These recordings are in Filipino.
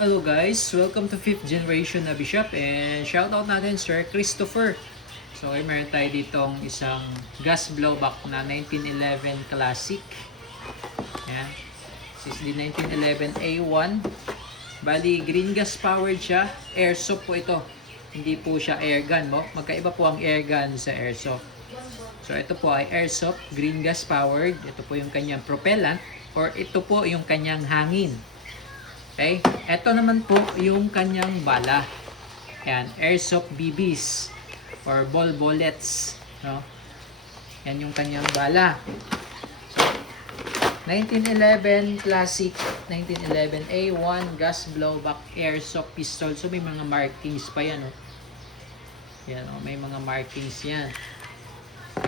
Hello guys, welcome to 5th generation na Bishop and shoutout natin Sir Christopher. So meron tayo ditong isang gas blowback na 1911 Classic. Yan. This is the 1911 A1. Bali, green gas powered siya. Airsoft po ito. Hindi po siya airgun mo. Magkaiba po ang airgun sa airsoft. So ito po ay airsoft, green gas powered. Ito po yung kanyang propellant or ito po yung kanyang hangin. Okay? Ito naman po yung kanyang bala. Yan, airsoft BBs or ball bullets, no? Yan yung kanyang bala. So, 1911 Classic, 1911 A1 gas blowback airsoft pistol. So may mga markings pa yan, oh. Yan, oh, may mga markings yan.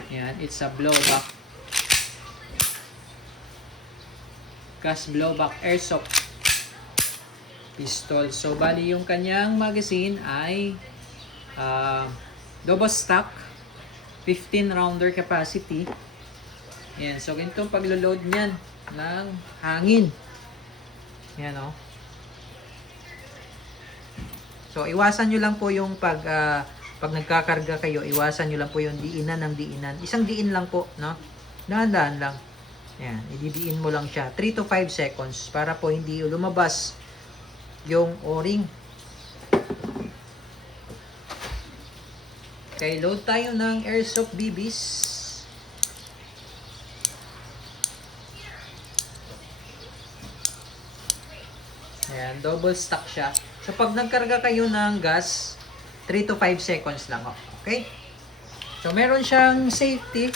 Yan, it's a blowback gas blowback airsoft pistol. So, bali yung kanyang magazine ay double stock, 15 rounder capacity. Yan. So, ganitong paglo-load niyan ng hangin. Yan, o. So, iwasan nyo lang po yung pag nagkakarga kayo, iwasan nyo lang po yung diinan ng diinan. Isang diin lang po, no? Dahan-dahan lang. Yan. Ididiin mo lang siya. 3 to 5 seconds para po hindi lumabas yung o-ring. Okay, load tayo ng airsoft BBs. Ayan, double stock siya. So, pag nagkarga kayo ng gas, 3 to 5 seconds lang. Okay? So, meron siyang safety.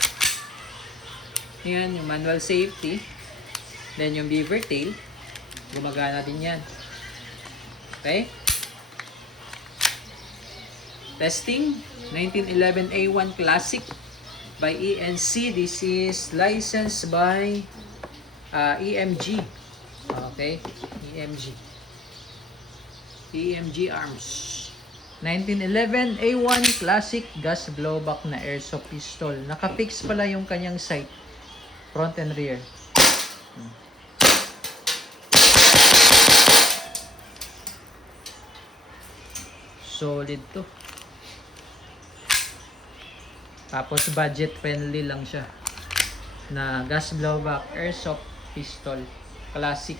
Ayan, yung manual safety. Then, yung beaver tail. Gumagana din yan. Okay? Testing. 1911 A1 Classic by ENC. This is licensed by EMG. Okay? EMG Arms. 1911 A1 Classic gas blowback na airsoft pistol. Naka-fix pala yung kanyang sight. Front and rear. Solid to. Tapos budget friendly lang siya. Na gas blowback airsoft pistol. Classic.